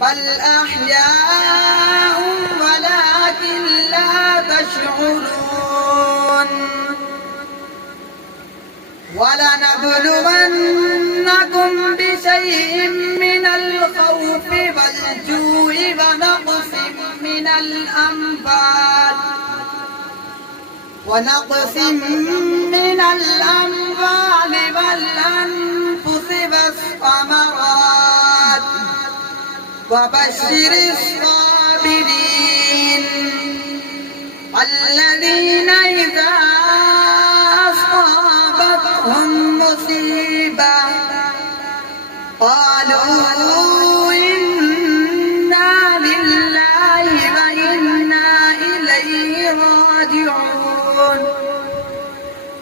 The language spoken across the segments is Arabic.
بل أحياء ولكن لا تشعرون ولنبلونكم بشيء من الخوف والجوع ونقص من الأموال والأنفس والثمرات وبشر الصابرين الذين إذا أصابتهم مصيبة قالوا إنا لله وإنا إليه راجعون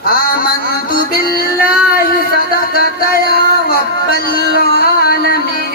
آمنت بالله صدقت يا رب العالمين